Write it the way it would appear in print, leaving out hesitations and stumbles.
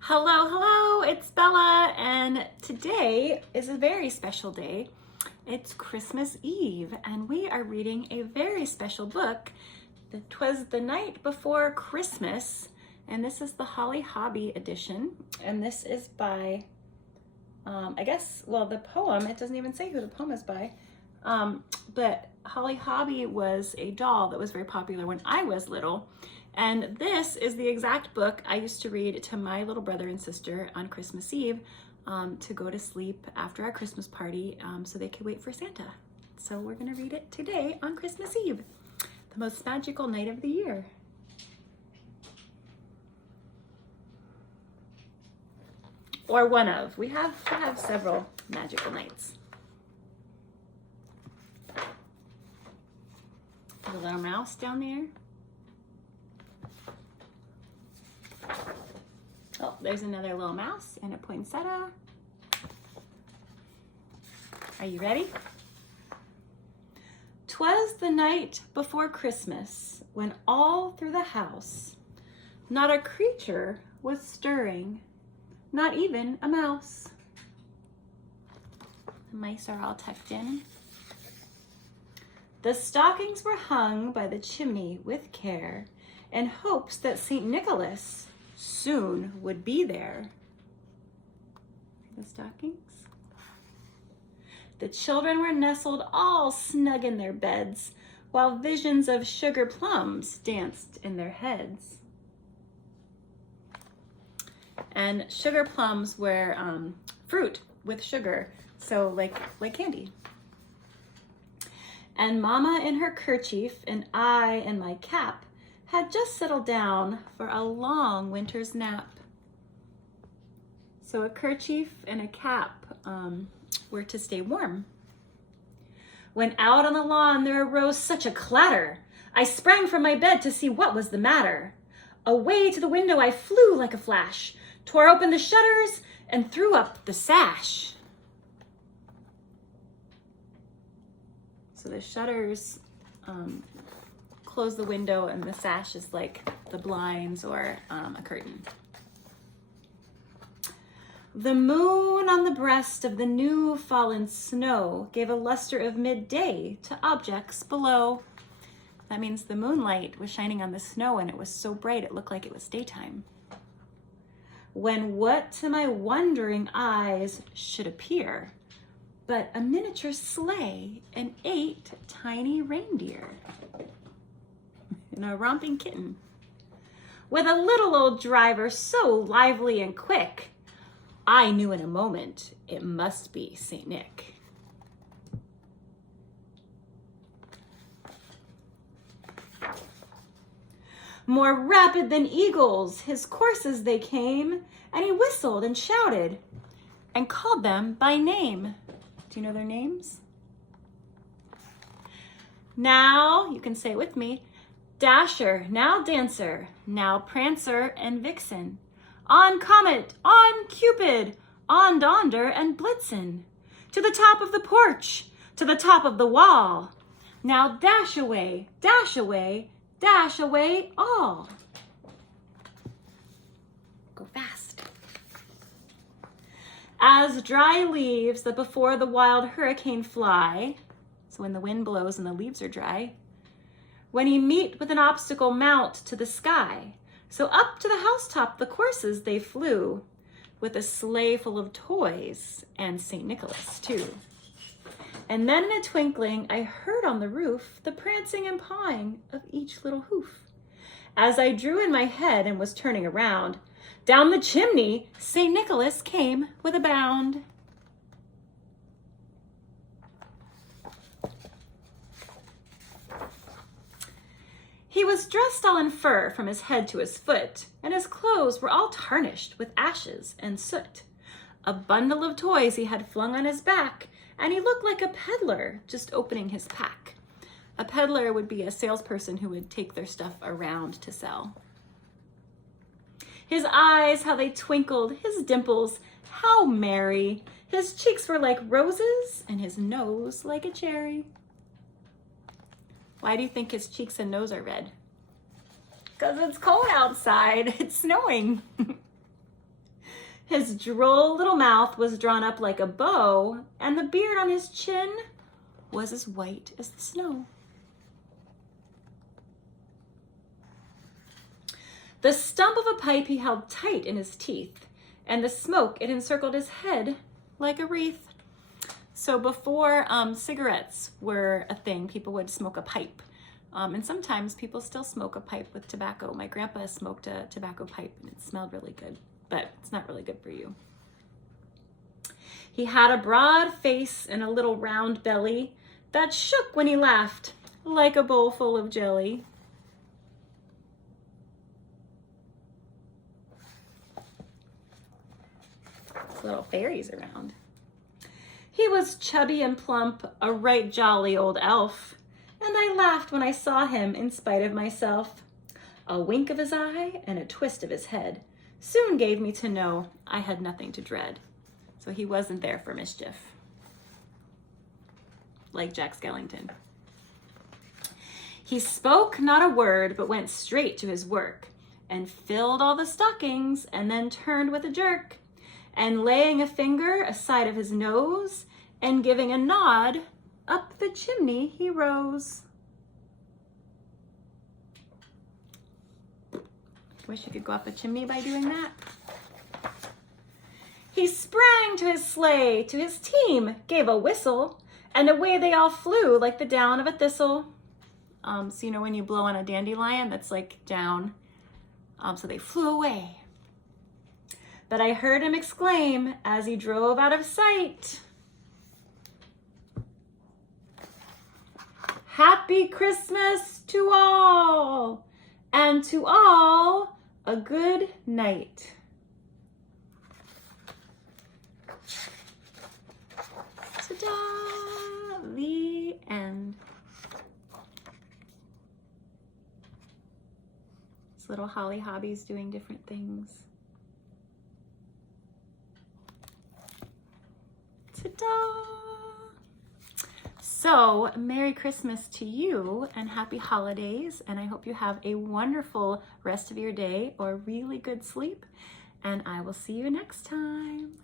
Hello, hello, it's Bella, and today is a very special day. It's Christmas Eve, and we are reading a very special book. 'Twas the Night Before Christmas, and this is the Holly Hobbie edition, and this is by, the poem, it doesn't even say who the poem is by, but Holly Hobbie was a doll that was very popular when I was little. And this is the exact book I used to read to my little brother and sister on Christmas Eve to go to sleep after our Christmas party so they could wait for Santa. So we're gonna read it today on Christmas Eve, the most magical night of the year. Or one of. We have several magical nights. There's a little mouse down there. Oh, there's another little mouse and a poinsettia. Are you ready? 'Twas the night before Christmas, when all through the house not a creature was stirring, not even a mouse. The mice are all tucked in. The stockings were hung by the chimney with care, in hopes that St. Nicholas soon would be there. The stockings. The children were nestled all snug in their beds, while visions of sugar plums danced in their heads. And sugar plums were fruit with sugar, so like candy. And Mama in her kerchief and I in my cap had just settled down for a long winter's nap. So a kerchief and a cap were to stay warm. When out on the lawn there arose such a clatter, I sprang from my bed to see what was the matter. Away to the window I flew like a flash, tore open the shutters and threw up the sash. So the shutters close the window, and the sash is like the blinds or a curtain. The moon on the breast of the new fallen snow gave a luster of midday to objects below. That means the moonlight was shining on the snow, and it was so bright it looked like it was daytime. When what to my wondering eyes should appear but a miniature sleigh and 8 tiny reindeer. And a romping kitten, with a little old driver so lively and quick, I knew in a moment it must be St. Nick. More rapid than eagles, his coursers they came, and he whistled and shouted and called them by name. Do you know their names? Now, you can say it with me, Dasher, now Dancer, now Prancer and Vixen, on Comet, on Cupid, on Donder and Blitzen, to the top of the porch, to the top of the wall. Now dash away, dash away, dash away all. Go fast. As dry leaves that before the wild hurricane fly, so when the wind blows and the leaves are dry, when ye meet with an obstacle mount to the sky, so up to the housetop the coursers they flew, with a sleigh full of toys and St. Nicholas too. And then in a twinkling I heard on the roof the prancing and pawing of each little hoof. As I drew in my head and was turning around, down the chimney St. Nicholas came with a bound. He was dressed all in fur from his head to his foot, and his clothes were all tarnished with ashes and soot. A bundle of toys he had flung on his back, and he looked like a peddler just opening his pack. A peddler would be a salesperson who would take their stuff around to sell. His eyes, how they twinkled, his dimples, how merry. His cheeks were like roses, and his nose like a cherry. Why do you think his cheeks and nose are red? Because it's cold outside. It's snowing. His droll little mouth was drawn up like a bow, and the beard on his chin was as white as the snow. The stump of a pipe he held tight in his teeth, and the smoke, it encircled his head like a wreath. So before cigarettes were a thing, people would smoke a pipe. And sometimes people still smoke a pipe with tobacco. My grandpa smoked a tobacco pipe and it smelled really good, but it's not really good for you. He had a broad face and a little round belly that shook when he laughed like a bowl full of jelly. Little fairies around. He was chubby and plump, a right jolly old elf, and I laughed when I saw him in spite of myself. A wink of his eye and a twist of his head soon gave me to know I had nothing to dread. So he wasn't there for mischief, like Jack Skellington. He spoke not a word, but went straight to his work, and filled all the stockings, and then turned with a jerk, and laying a finger aside of his nose, and giving a nod, up the chimney he rose. Wish you could go up a chimney by doing that. He sprang to his sleigh, to his team, gave a whistle, and away they all flew like the down of a thistle. So you know when you blow on a dandelion, that's like down. So they flew away. But I heard him exclaim as he drove out of sight, "Happy Christmas to all, and to all a good night." Ta-da! The end. This little Holly Hobby's doing different things. Ta-da! So, Merry Christmas to you and Happy Holidays, and I hope you have a wonderful rest of your day or really good sleep, and I will see you next time.